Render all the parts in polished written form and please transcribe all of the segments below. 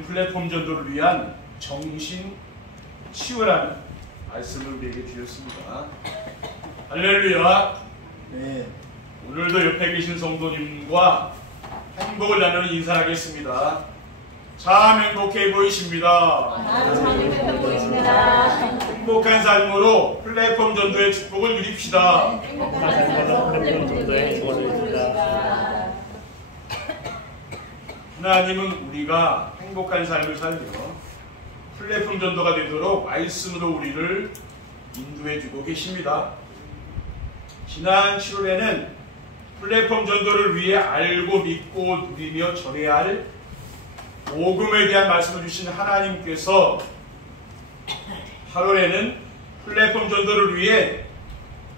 플랫폼 전도를 위한 정신 치유라는 말씀을 우리에게 주셨습니다. 할렐루야. 네. 오늘도 옆에 계신 성도님과 행복을 나누는 인사하겠습니다. 참 행복해 보이십니다. 참 행복해 보이십니다. 행복한 삶으로 플랫폼 전도의 축복을 누립시다. 행복한 삶으로 플랫폼 전도의 축복을 누립시다. 하나님은 우리가 행복한 삶을 살며 플랫폼 전도가 되도록 말씀으로 우리를 인도해 주고 계십니다. 지난 7월에는 플랫폼 전도를 위해 알고 믿고 누리며 전해야 할 복음에 대한 말씀을 주신 하나님께서 8월에는 플랫폼 전도를 위해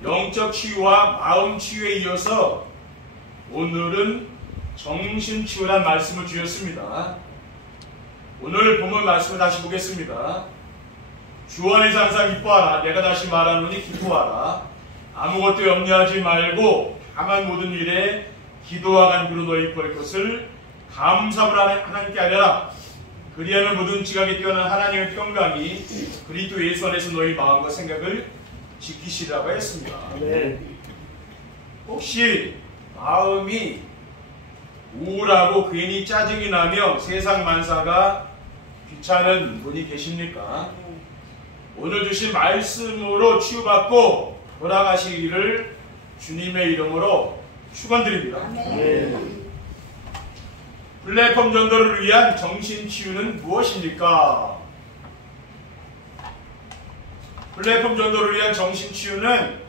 영적 치유와 마음 치유에 이어서 오늘은 정신 치유란 말씀을 주셨습니다. 오늘 본문 말씀을 다시 보겠습니다. 주 안에서 항상 기뻐하라. 내가 다시 말하노니 기뻐하라. 아무것도 염려하지 말고 다만 모든 일에 기도와 간구로 너희 구할 것을 감사로 하나님께 알려라. 그리하면 모든 지각에 뛰어난 하나님의 평강이 그리스도 예수 안에서 너희 마음과 생각을 지키시라고 했습니다. 네. 혹시 마음이 우울하고 괜히 짜증이 나며 세상 만사가 귀찮은 분이 계십니까? 오늘 주신 말씀으로 치유받고 돌아가시기를 주님의 이름으로 축원드립니다. 네. 플랫폼 전도를 위한 정신치유는 무엇입니까? 플랫폼 전도를 위한 정신치유는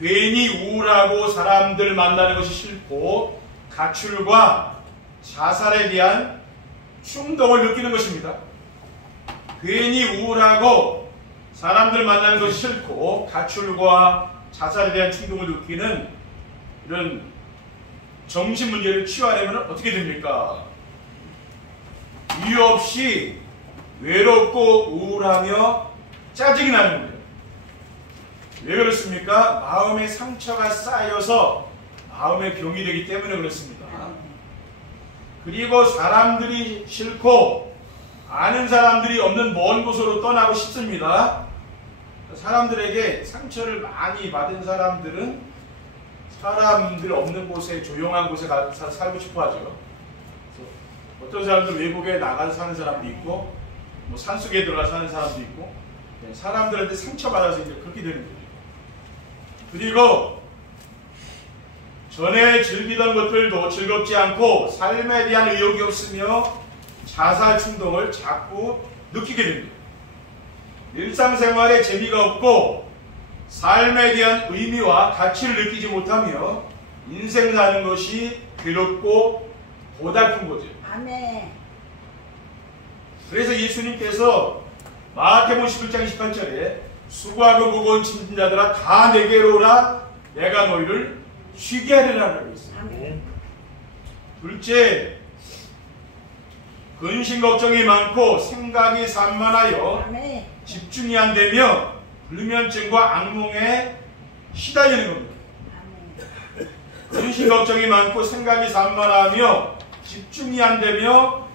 괜히 우울하고 사람들 만나는 것이 싫고 가출과 자살에 대한 충동을 느끼는 것입니다. 괜히 우울하고 사람들 만나는 것이 싫고 가출과 자살에 대한 충동을 느끼는 이런 정신 문제를 치유하려면 어떻게 됩니까? 이유 없이 외롭고 우울하며 짜증이 나는 거예요. 왜 그렇습니까? 마음의 상처가 쌓여서 마음의 병이 되기 때문에 그렇습니다. 그리고 사람들이 싫고 아는 사람들이 없는 먼 곳으로 떠나고 싶습니다. 사람들에게 상처를 많이 받은 사람들은 사람들 없는 곳에 조용한 곳에 가서 살고 싶어 하죠. 어떤 사람들은 외국에 나가서 사는 사람도 있고 뭐 산속에 들어가서 사는 사람도 있고 사람들한테 상처받아서 이제 그렇게 되는 거죠. 그리고 전에 즐기던 것들도 즐겁지 않고 삶에 대한 의욕이 없으며 자살 충동을 자꾸 느끼게 됩니다. 일상생활에 재미가 없고 삶에 대한 의미와 가치를 느끼지 못하며 인생 사는 것이 괴롭고 고달픈 거죠. 아멘. 그래서 예수님께서 마태복음 11장 28절에 수고하고 무거운 짐진 자들아 다 내게로 오라 내가 너희를 쉬게 하리라고 했습니다. 아멘. 둘째, 근심 걱정이 많고 생각이 산만하여 아멘. 집중이 안 되며 불면증과 악몽에 시달리는 겁니다. 아멘. 근심 걱정이 많고 생각이 산만하며 집중이 안 되며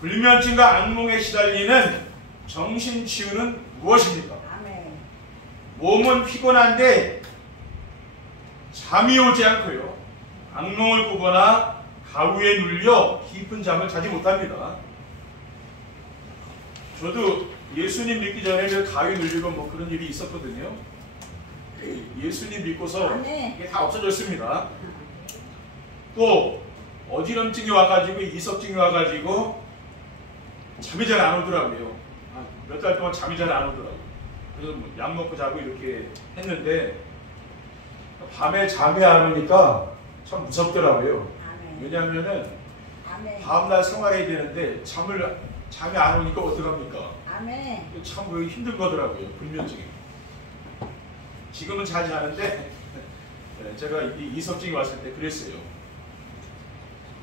불면증과 악몽에 시달리는 정신치유는 무엇입니까? 아멘. 몸은 피곤한데 잠이 오지 않고요. 악몽을 꾸거나 가위에 눌려 깊은 잠을 자지 못합니다. 저도 예수님 믿기 전에 가위 눌리고 뭐 그런 일이 있었거든요. 예수님 믿고서 이게 다 없어졌습니다. 또 어지럼증이 와가지고 이석증이 와가지고 잠이 잘 안 오더라고요. 몇 달 동안 잠이 잘 안 오더라고요. 그래서 뭐 약 먹고 자고 이렇게 했는데 밤에 잠이 안 오니까 참 무섭더라고요. 왜냐하면은 다음날 생활해야 되는데 잠이 안 오니까 어떡합니까? 참 힘든 거더라고요. 불면증이. 지금은 자지 않은데 제가 이석증이 왔을 때 그랬어요.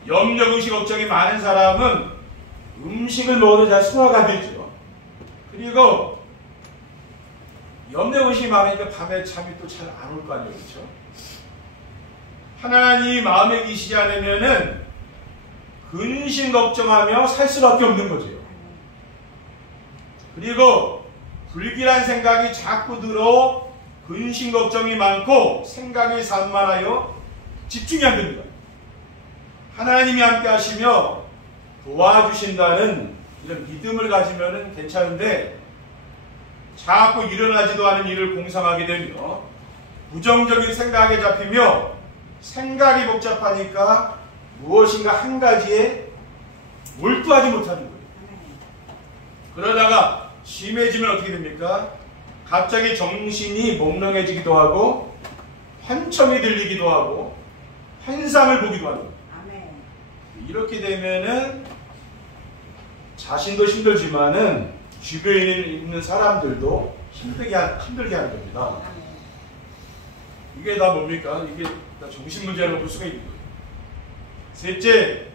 염려, 의식, 걱정이 많은 사람은 음식을 먹어도 잘 소화가 되죠. 그리고 염려, 의식이 많으니까 밤에 잠이 또 잘 안 올 거 아니에요. 그렇죠? 하나님 마음에 계시지 않으면은 근심 걱정하며 살 수밖에 없는 거죠. 그리고 불길한 생각이 자꾸 들어 근심 걱정이 많고 생각이 산만하여 집중이 안 됩니다. 하나님이 함께 하시며 도와주신다는 이런 믿음을 가지면 괜찮은데 자꾸 일어나지도 않은 일을 공상하게 되며 부정적인 생각에 잡히며 생각이 복잡하니까 무엇인가 한 가지에 몰두하지 못하는 거예요. 그러다가 심해지면 어떻게 됩니까? 갑자기 정신이 몽롱해지기도 하고 환청이 들리기도 하고 환상을 보기도 하는 거예요. 이렇게 되면은 자신도 힘들지만은 주변에 있는 사람들도 힘들게 하는 겁니다. 이게 다 뭡니까? 이게 다 정신 문제라고 볼 수가 있는 거예요. 셋째,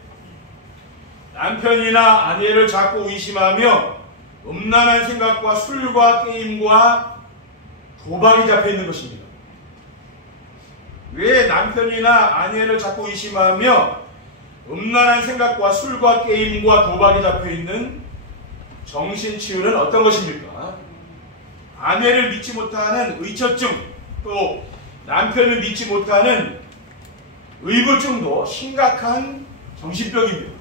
남편이나 아내를 자꾸 의심하며 음란한 생각과 술과 게임과 도박이 잡혀 있는 것입니다. 왜 남편이나 아내를 자꾸 의심하며 음란한 생각과 술과 게임과 도박이 잡혀 있는 정신치유는 어떤 것입니까? 아내를 믿지 못하는 의처증, 또 남편을 믿지 못하는 의부증도 심각한 정신병입니다.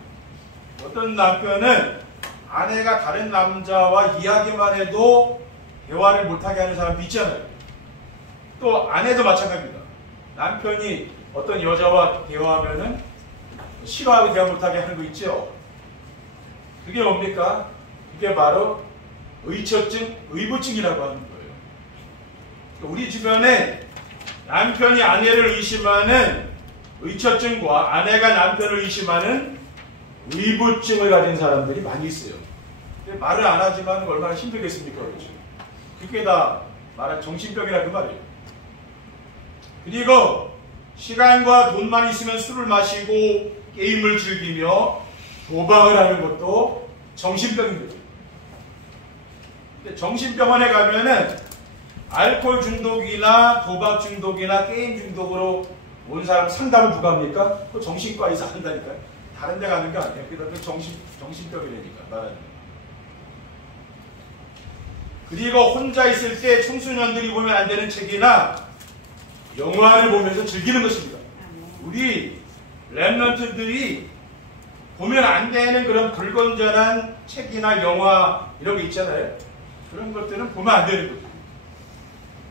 어떤 남편은 아내가 다른 남자와 이야기만 해도 대화를 못하게 하는 사람도 있잖아요. 또 아내도 마찬가지입니다. 남편이 어떤 여자와 대화하면은 싫어하고 대화 못하게 하는 거 있죠. 그게 뭡니까? 그게 바로 의처증, 의부증이라고 하는 거예요. 우리 주변에 남편이 아내를 의심하는 의처증과 아내가 남편을 의심하는 의부증을 가진 사람들이 많이 있어요. 말을 안 하지만 얼마나 힘들겠습니까? 그렇죠? 그게 다 말한 정신병이라 그 말이에요. 그리고 시간과 돈만 있으면 술을 마시고 게임을 즐기며 도박을 하는 것도 정신병입니다. 정신병원에 가면은 알코올 중독이나 도박 중독이나 게임 중독으로 온 사람 상담을 누가 합니까? 그 정신과에서 한다니까요. 다른 데 가는 게 아니에요. 그러니까 정신병이라니까 말하는 거예요. 그리고 혼자 있을 때 청소년들이 보면 안 되는 책이나 영화를 보면서 즐기는 것입니다. 우리 랩런트들이 보면 안 되는 그런 불건전한 책이나 영화 이런 게 있잖아요. 그런 것들은 보면 안 되는 거죠.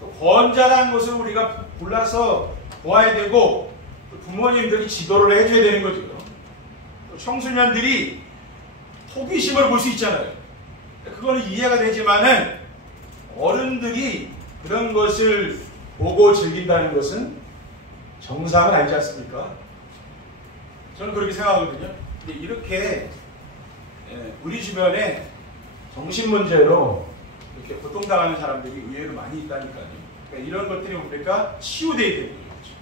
또 건전한 것을 우리가 골라서 보아야 되고 부모님들이 지도를 해줘야 되는 거죠. 또 청소년들이 호기심을 볼 수 있잖아요. 그거는 이해가 되지만은 어른들이 그런 것을 보고 즐긴다는 것은 정상은 아니지 않습니까? 저는 그렇게 생각하거든요. 근데 이렇게 우리 주변에 정신문제로 이렇게 고통당하는 사람들이 의외로 많이 있다니까요. 그러니까 이런 것들이 뭡니까? 치유되어야 되는 거죠.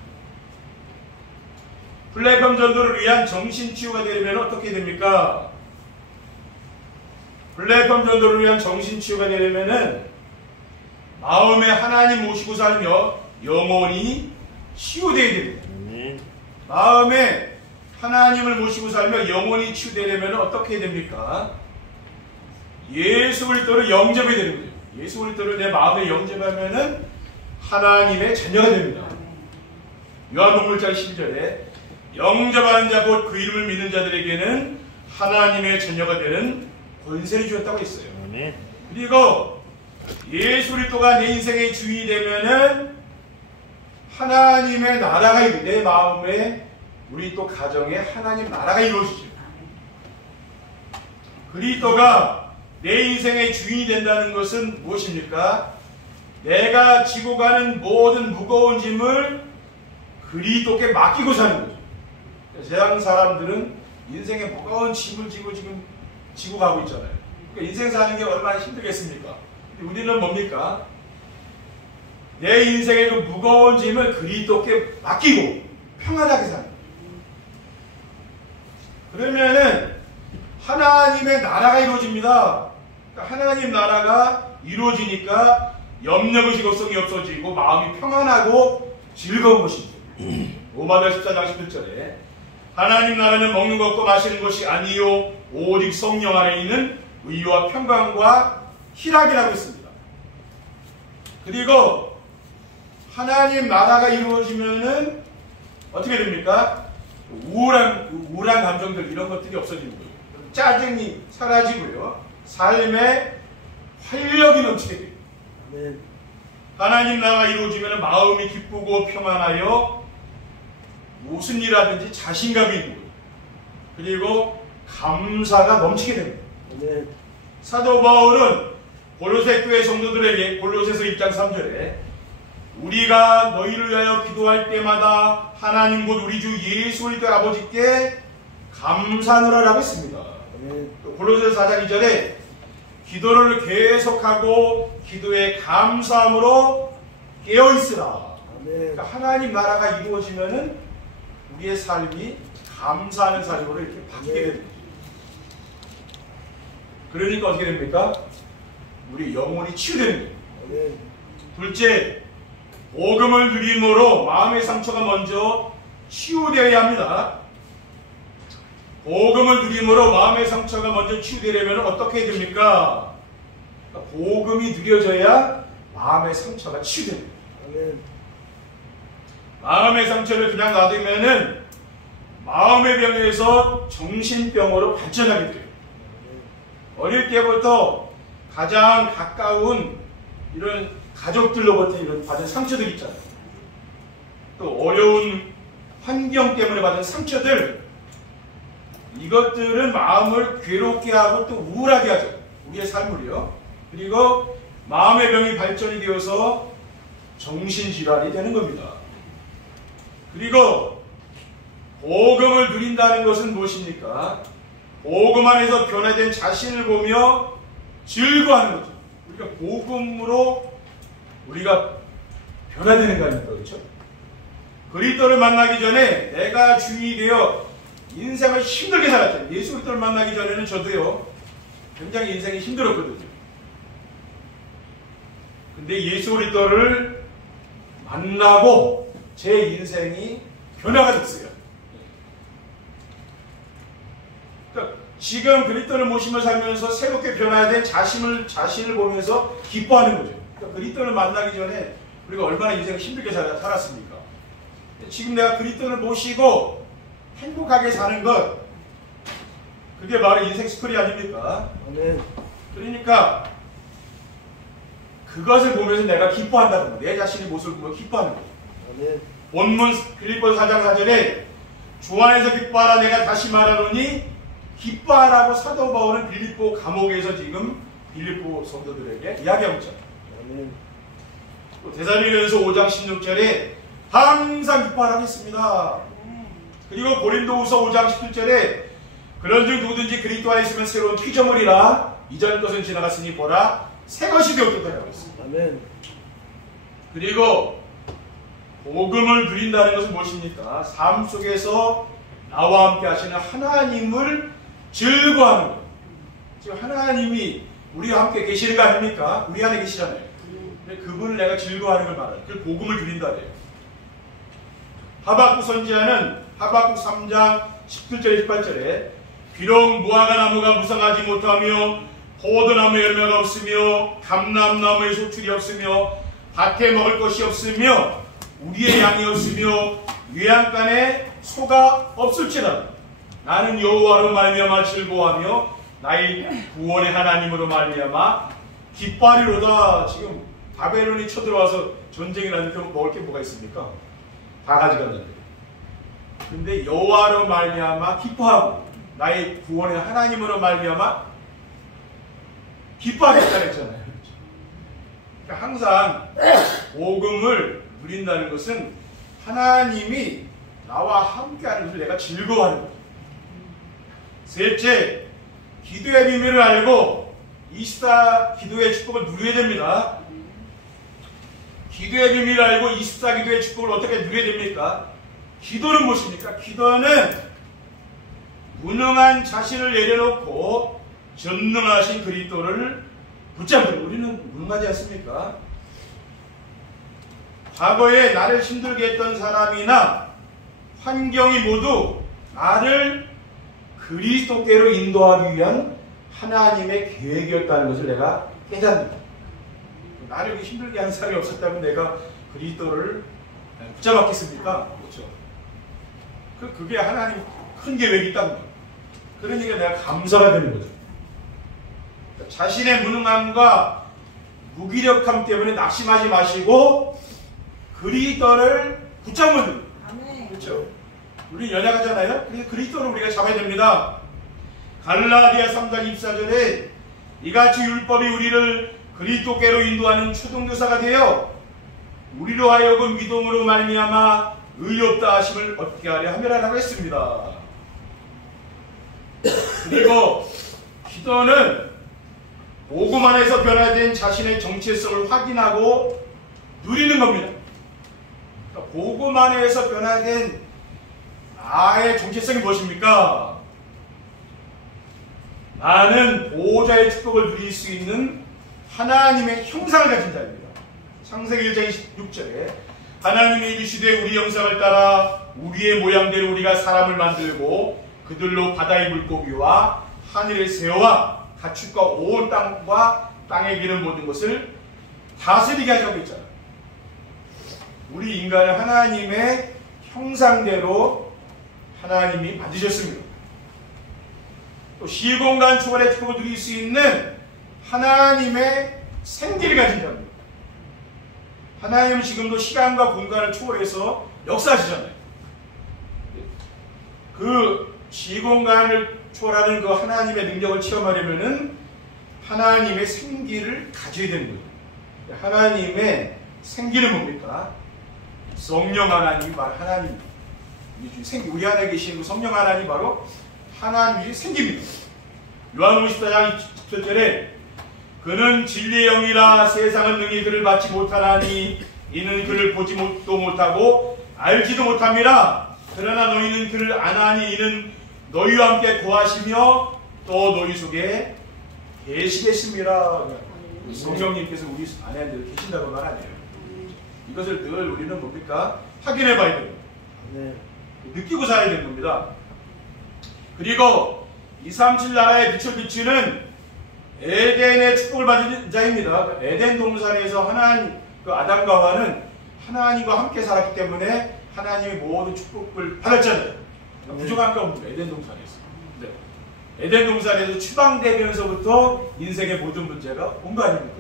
플랫폼 전도를 위한 정신치유가 되려면 어떻게 됩니까? 플랫폼 전도를 위한 정신치유가 되려면은 마음에 하나님 모시고 살며 영혼이 치유되어야 됩니다. 마음에 하나님을 모시고 살며 영혼이 치유되려면 어떻게 됩니까? 예수 그리스도를 영접해야 되는 거예요. 예수 그리스도를 내 마음에 영접하면은 하나님의 자녀가 됩니다. 요한복음 1장 10절에 영접하는 자 곧 그 이름을 믿는 자들에게는 하나님의 자녀가 되는 권세를 주었다고 했어요. 그리고 예수 그리스도가 내 인생의 주인이 되면은 하나님의 나라가 내 마음에 우리 또 가정에 하나님 나라가 이루어지죠. 그리스도가 내 인생의 주인이 된다는 것은 무엇입니까? 내가 지고 가는 모든 무거운 짐을 그리스도께 맡기고 사는 거죠. 세상 사람들은 인생의 무거운 짐을 지금 지고 가고 있잖아요. 그러니까 인생 사는 게 얼마나 힘들겠습니까? 근데 우리는 뭡니까? 내 인생의 그 무거운 짐을 그리스도께 맡기고 평안하게 사는 거예요. 그러면은 하나님의 나라가 이루어집니다. 그러니까 하나님 나라가 이루어지니까 염려의식 걱정이 없어지고 마음이 평안하고 즐거운 것입니다. 로마서 14장 11절에 하나님 나라는 먹는 것과 마시는 것이 아니요 오직 성령 안에 있는 의와 평강과 희락이라고 했습니다. 그리고 하나님 나라가 이루어지면은 어떻게 됩니까? 우울한 감정들 이런 것들이 없어지는 거예요. 짜증이 사라지고요. 삶에 활력이 넘치게 돼요. 네. 하나님 나라가 이루어지면 마음이 기쁘고 평안하여 무슨 일하든지 자신감이 있는 거예요. 그리고 감사가 넘치게 됩니다. 네. 사도 바울은 골로새 교회 성도들에게 골로새서 1장 3절에 우리가 너희를 위하여 기도할 때마다 하나님 곧 우리 주 예수 그리스도 아버지께 감사하노라라고 했습니다. 골로새서 4장 2절에 기도를 계속하고 기도에 감사함으로 깨어있으라. 그러니까 하나님 나라가 이루어지면은 우리의 삶이 감사하는 삶으로 이렇게 바뀌게 됩니다. 그러니까 어떻게 됩니까? 우리 영혼이 치유되는 거예요. 둘째, 복음을 누림으로 마음의 상처가 먼저 치유되어야 합니다. 복음을 누림으로 마음의 상처가 먼저 치유되려면 어떻게 해야 됩니까? 그러니까 복음이 누려져야 마음의 상처가 치유됩니다. 마음의 상처를 그냥 놔두면은 마음의 병에서 정신병으로 발전하게 돼요. 어릴 때부터 가장 가까운 이런 가족들로부터 이런 받은 상처들 있잖아요. 또 어려운 환경 때문에 받은 상처들, 이것들은 마음을 괴롭게 하고 또 우울하게 하죠. 우리의 삶을요. 그리고 마음의 병이 발전이 되어서 정신질환이 되는 겁니다. 그리고 복음을 누린다는 것은 무엇입니까? 복음 안에서 변화된 자신을 보며 즐거워하는 거죠. 우리가 복음으로 우리가 변화되는 거 아닙니까? 그렇죠? 그리스도를 만나기 전에 내가 주인이 되어 인생을 힘들게 살았잖아요. 예수 그리스도를 만나기 전에는 저도요 굉장히 인생이 힘들었거든요. 근데 예수 그리스도를 만나고 제 인생이 변화가 됐어요. 그러니까 지금 그리스도를 모시며 살면서 새롭게 변화된 자신을 보면서 기뻐하는 거죠. 그러니까 그리스도를 만나기 전에 우리가 얼마나 인생을 힘들게 살았습니까? 지금 내가 그리스도를 모시고 행복하게 사는 것, 그게 바로 인생 스토리 아닙니까? 그러니까 그것을 보면서 내가 기뻐한다는 거예요. 내 자신의 모습을 보면 기뻐하는 거예요. 본문 빌립보서 4장 4절에 주 안에서 기뻐하라 내가 다시 말하노니 기뻐하라고 사도 바울은 빌립보 감옥에서 지금 빌립보 성도들에게 이야기하고 있잖아요. 또 데살로니가전서 5장 16절에 항상 기뻐하라고 했습니다. 그리고 고린도후서 5장 17절에 그런즉 누구든지 그리스도 안에 있으면 새로운 피조물이라 이전 것은 지나갔으니 보라 새 것이 되었다고 했습니다. 그리고 복음을 누린다는 것은 무엇입니까? 삶 속에서 나와 함께 하시는 하나님을 즐거워하는 것. 지금 하나님이 우리와 함께 계시는 거 아닙니까? 우리 안에 계시잖아요. 그분을 내가 즐거워하는 걸 말해요. 그 복음을 누린다래요. 하박국 선지자는 하박국 3장 17절 18절에 비록 무화과 나무가 무성하지 못하며 포도나무 열매가 없으며 감람나무에 소출이 없으며 밭에 먹을 것이 없으며 우리의 양이 없으며 외양간에 소가 없을지라도 나는 여호와로 말미암아 즐거워하며 나의 구원의 하나님으로 말미암아 기뻐하리로다. 지금 바벨론이 쳐들어와서 전쟁이 나니까 먹을 게 뭐가 있습니까? 다 가져갔는데. 근데 여호와로 말미암아 기뻐하고 나의 구원의 하나님으로 말미암아 기뻐하겠다 했잖아요. 그러니까 항상 복음을 누린다는 것은 하나님이 나와 함께하는 것을 내가 즐거워하는 거예요. 셋째, 기도의 비밀을 알고 24 기도의 축복을 누려야 됩니다. 기도의 비밀을 알고 24 기도의 축복을 어떻게 누려야 됩니까? 기도는 무엇입니까? 기도는 무능한 자신을 내려놓고 전능하신 그리스도를 붙잡는, 우리는 무능하지 않습니까? 과거에 나를 힘들게 했던 사람이나 환경이 모두 나를 그리스도께로 인도하기 위한 하나님의 계획이었다는 것을 내가 깨닫는다. 나를 이렇게 힘들게 하는 사람이 없었다면 내가 그리스도를 붙잡았겠습니까? 그렇죠. 그게 하나님 큰 계획이 있다는 거예요. 그러니까 내가 감사가 되는 거죠. 자신의 무능함과 무기력함 때문에 낙심하지 마시고 그리스도를 붙잡는 거예요. 그렇죠. 우리 연약하잖아요. 그래서 그리스도를 우리가 잡아야 됩니다. 갈라디아 3장 24절에 이같이 율법이 우리를 그리스도께로 인도하는 초등교사가 되어 우리로 하여금 믿음으로 말미암아 의의 없다 하심을 얻게 하려 함이라고 했습니다. 그리고 기도는 복음 안에서 변화된 자신의 정체성을 확인하고 누리는 겁니다. 그러니까 복음 안에서 변화된 나의 정체성이 무엇입니까? 나는 보호자의 축복을 누릴 수 있는 하나님의 형상을 가진 자입니다. 창세기 1장 26절에 하나님이 이르시되 우리 형상을 따라 우리의 모양대로 우리가 사람을 만들고 그들로 바다의 물고기와 하늘의 새와 가축과 온 땅과 땅에 기는 모든 것을 다스리게 하자고 했잖아요. 우리 인간을 하나님의 형상대로 하나님이 만드셨습니다. 또 시공간 초월의 축복을 누릴 수 있는 하나님의 생기를 가진 자입니다. 하나님은 지금도 시간과 공간을 초월해서 역사하시잖아요. 그 시공간을 초월하는 그 하나님의 능력을 체험하려면은 하나님의 생기를 가져야 되는 거예요. 하나님의 생기는 뭡니까? 성령 하나님이 바로 하나님. 우리 안에 계신 그 성령 하나님이 바로 하나님의 생기입니다. 요한복음 14장 17절에 그는 진리의 영이라 세상은 능히 그를 받지 못하나니 이는 그를 보지도 못하고 알지도 못함이라. 그러나 너희는 그를 아나니 이는 너희와 함께 거하시며 또 너희 속에 계시겠습니다. 성령님께서 우리 안에 늘 계신다고 말하네요. 이것을 늘 우리는 뭡니까? 확인해 봐야 됩니다. 느끼고 살아야 되는 겁니다. 그리고 237 나라의 빛을 비추는 에덴의 축복을 받은 자입니다. 에덴 동산에서 하나님, 그 아담과 하와는 하나님과 함께 살았기 때문에 하나님의 모든 축복을 받았잖아요. 부족한 게 없는 에덴 동산에서. 네. 에덴 동산에서 추방되면서부터 인생의 모든 문제가 온 거 아닙니까?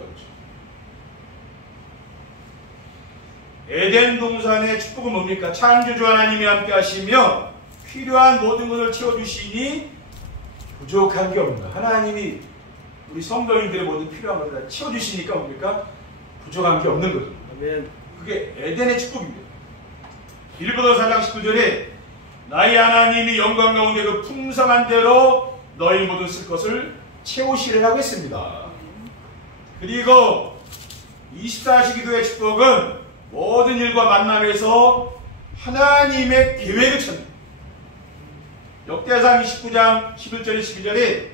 에덴 동산의 축복은 뭡니까? 창조주 하나님이 함께 하시며 필요한 모든 것을 채워주시니 부족한 게 없는 거예요. 하나님이 우리 성도인들의 모든 필요한 것을 다 채워주시니까 뭡니까? 부족한 게 없는 거죠. 그게 에덴의 축복입니다. 빌보서 4장 19절에 나의 하나님이 영광 가운데 그 풍성한 대로 너희 모든 쓸 것을 채우시리라고 했습니다. 그리고 24시 기도의 축복은 모든 일과 만남에서 하나님의 계획을 찾는 역대상 29장 11절 12절에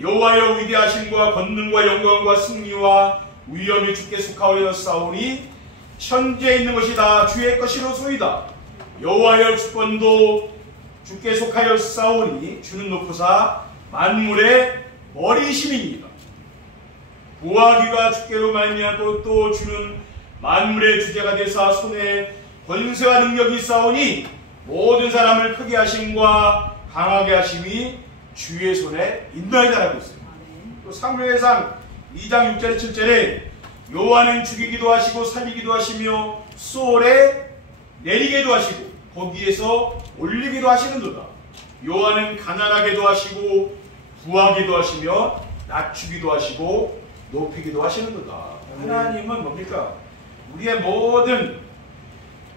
여호와여 위대하심과 권능과 영광과 승리와 위엄이 주께 속하였사오니 천지에 있는 것이 다 주의 것이로소이다. 여호와여 주권도 주께 속하였사오니 주는 높으사 만물의 머리이심이니이다. 부와 귀가 주께로 말미암고 또 주는 만물의 주제가 되사 손에 권세와 능력이 있사오니 모든 사람을 크게 하심과 강하게 하심이 주의 손에 있나이다라고 있습니다. 또 사무엘상 2장 6절에 7절에 여호와는 죽이기도 하시고 살리기도 하시며 수월에 내리게도 하시고 거기에서 올리기도 하시는도다. 여호와는 가난하게도 하시고 부하게도 하시며 낮추기도 하시고 높이기도 하시는도다. 하나님은 뭡니까? 우리의 모든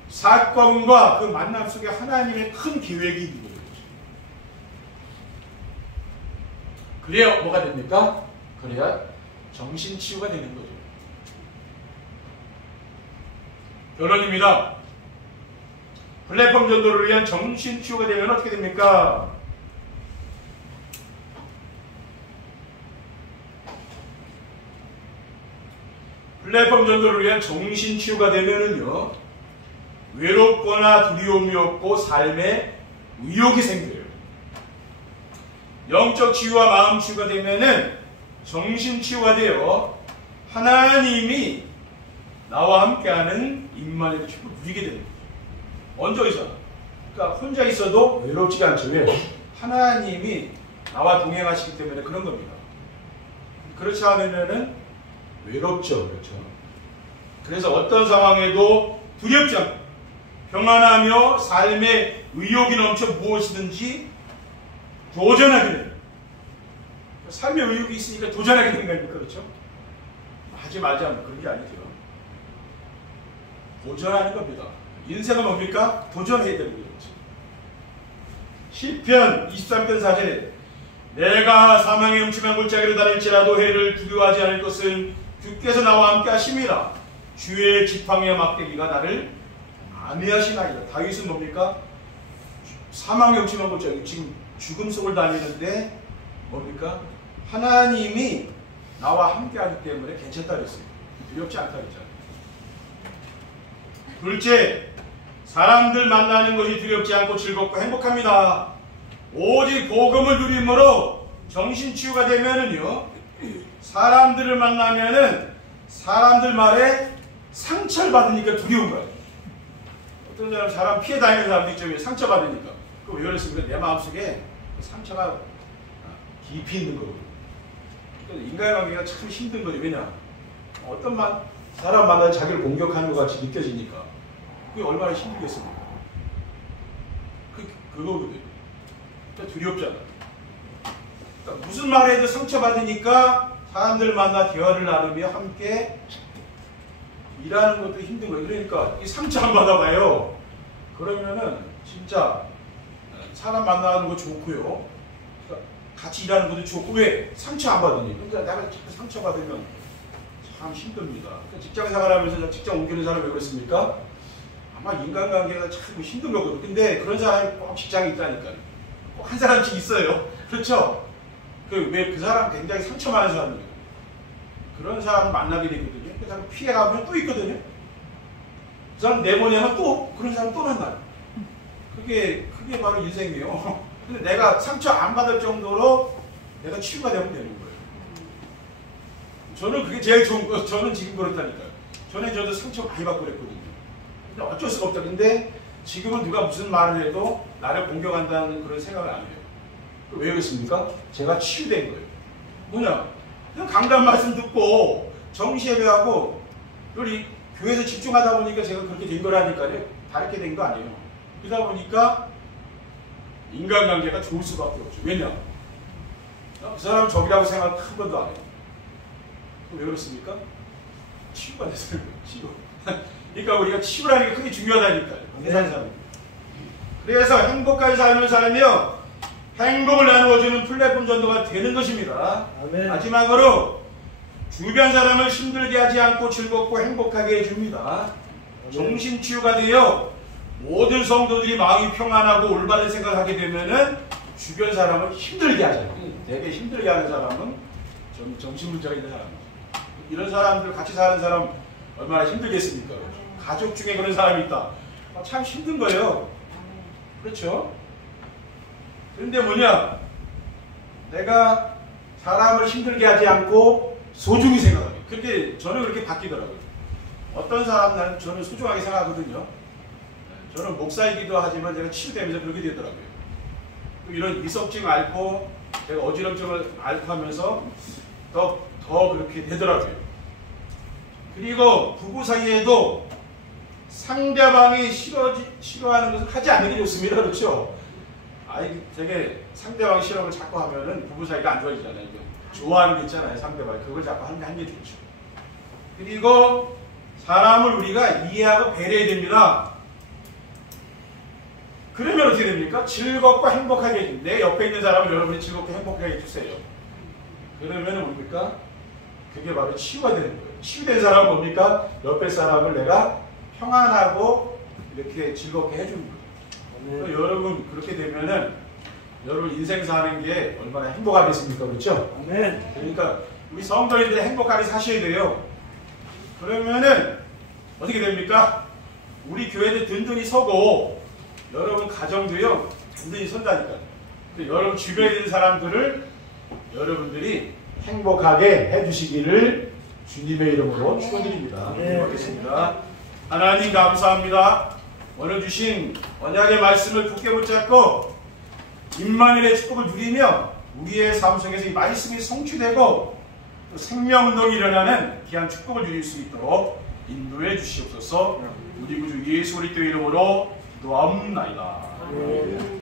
사건과 그 만남 속에 하나님의 큰 계획이 있는 거죠. 그래야 뭐가 됩니까? 그래야 정신치유가 되는 거죠. 결론입니다. 플랫폼 전도를 위한 정신치유가 되면 어떻게 됩니까? 플랫폼 전도를 위한 정신치유가 되면은요, 외롭거나 두려움이 없고 삶에 의욕이 생겨요. 영적 치유와 마음 치유가 되면은 정신 치유가 되어 하나님이 나와 함께하는 임마누엘 축복을 누리게 되는 거죠. 먼저이잖아. 그러니까 혼자 있어도 외롭지가 않죠. 왜? 하나님이 나와 동행하시기 때문에 그런 겁니다. 그렇지 않으면은 외롭죠. 그렇죠. 그래서 어떤 상황에도 두렵지 않고 평안하며 삶의 의욕이 넘쳐 무엇이든지 도전하게 됩니다. 삶의 의욕이 있으니까 도전하게 되는 거니까 그렇죠? 하지 말자 그런 게 아니죠. 도전하는 겁니다. 인생은 뭡니까? 도전해야 되는 거죠. 시편 23편 4절에 내가 사망의 음침한 골짜기로 다닐지라도 해를 두려워하지 않을 것은 주께서 나와 함께 하심이라. 주의 지팡이와 막대기가 나를 안위하시나이다. 다윗은 뭡니까? 사망의 음침한 골짜기, 지금 죽음 속을 다니는데 뭡니까? 하나님이 나와 함께 하기 때문에 괜찮다 그랬어요. 두렵지 않다 그랬잖아요. 둘째, 사람들 만나는 것이 두렵지 않고 즐겁고 행복합니다. 오직 복음을 누림으로 정신치유가 되면은요, 사람들을 만나면은 사람들 말에 상처를 받으니까 두려운 거예요. 어떤 사람 피해 다니는 사람도 있죠. 상처받으니까. 그럼 왜 그랬습니까? 내 마음속에 상처가 깊이 있는 거거든요. 인간관계가 참 힘든 거죠. 왜냐? 어떤 사람 만나서 자기를 공격하는 것 같이 느껴지니까. 그게 얼마나 힘들겠습니까? 그거거든요. 그러니까 두렵잖아. 그러니까 무슨 말 해도 상처받으니까 사람들 만나 대화를 나누며 함께 일하는 것도 힘든 거예요. 그러니까 이 상처 안 받아봐요. 그러면은 진짜 사람 만나는 거 좋고요. 그러니까 같이 일하는 것도 좋고 왜? 상처 안 받으니. 그러니까 내가 자꾸 상처 받으면 참 힘듭니다. 그러니까 직장 생활하면서 직장 옮기는 사람 왜 그랬습니까? 아마 인간관계가 참 힘든 거거든요. 근데 그런 사람이 꼭 직장에 있다니까요. 꼭 한 사람씩 있어요. 그렇죠? 왜 그 사람 굉장히 상처 많은 사람이에요. 그런 사람을 만나게 되거든요. 그 사람 피해가면 또 있거든요. 그 사람 내보내면 또 그런 사람 또 만나요. 그게 바로 인생이에요. 근데 내가 상처 안 받을 정도로 내가 치유가 되면 되는 거예요. 저는 그게 제일 좋은 거예요. 저는 지금 그렇다니까요. 전에 저도 상처 많이 받고 그랬거든요. 근데 어쩔 수가 없다. 근데 지금은 누가 무슨 말을 해도 나를 공격한다는 그런 생각을 안 해요. 왜 그렇습니까? 제가 치유된 거예요. 뭐냐? 그냥 강단 말씀 듣고 정시예배하고 우리 교회에서 집중하다 보니까 제가 그렇게 된 거라니까요. 다르게 된 거 아니에요. 그러다 보니까 인간관계가 좋을 수밖에 없죠. 왜냐? 그 사람 적이라고 생각 한 번도 안 해요. 왜 그렇습니까? 치유가 됐어요. 치유. 그러니까 우리가 치유라는 게 크게 중요하다니까요. 세상 사람. 그래서 행복하게 살면 살며 행복을 나누어주는 플랫폼 전도가 되는 것입니다. 아멘. 마지막으로 주변 사람을 힘들게 하지 않고 즐겁고 행복하게 해줍니다. 정신치유가 되어 모든 성도들이 마음이 평안하고 올바른 생각을 하게 되면은 주변 사람을 힘들게 하잖아요. 되게 힘들게 하는 사람은 정신문제가 있는 사람이죠. 이런 사람들 같이 사는 사람 얼마나 힘들겠습니까? 가족 중에 그런 사람이 있다. 참 힘든 거예요. 그렇죠? 그런데 뭐냐? 내가 사람을 힘들게 하지 않고 소중히 생각하게. 그렇게 저는 그렇게 바뀌더라고요. 어떤 사람 저는 소중하게 생각하거든요. 저는 목사이기도 하지만 제가 치유되면서 그렇게 되더라고요. 이런 이성증 앓고 제가 어지럼증을 앓고 하면서 더 그렇게 되더라고요. 그리고 부부 사이에도 상대방이 싫어하는 것을 하지 않는 게 좋습니다. 그렇죠? 되게 상대방이 싫어하는 걸 자꾸 하면은 부부 사이가 안 좋아지잖아요. 좋아하는 게 있잖아요. 상대방이. 그걸 자꾸 하는 게 좋죠. 그리고 사람을 우리가 이해하고 배려해야 됩니다. 그러면 어떻게 됩니까? 즐겁고 행복하게 해줍니다. 내 옆에 있는 사람을 여러분이 즐겁고 행복하게 해주세요. 그러면 뭡니까? 그게 바로 치유가 되는 거예요. 치유된 사람은 뭡니까? 옆에 사람을 내가 평안하고 이렇게 즐겁게 해주는 거예요. 그러니까 여러분 그렇게 되면은 여러분 인생 사는 게 얼마나 행복하겠습니까? 그렇죠? 아멘. 그러니까 우리 성도님들 행복하게 사셔야 돼요. 그러면은 어떻게 됩니까? 우리 교회도 든든히 서고 여러분 가정도요 든든히 선다니까요. 여러분 주변에 있는 사람들을 여러분들이 행복하게 해주시기를 주님의 이름으로 축원드립니다. 기도하겠습니다. 하나님 감사합니다. 오늘 주신 언약의 말씀을 굳게 붙잡고 임마누엘의 축복을 누리며 우리의 삶 속에서 이 말씀이 성취되고 또 생명운동이 일어나는 귀한 축복을 누릴 수 있도록 인도해 주시옵소서. 우리 구주 예수 그리스도 이름으로 기도하옵나이다.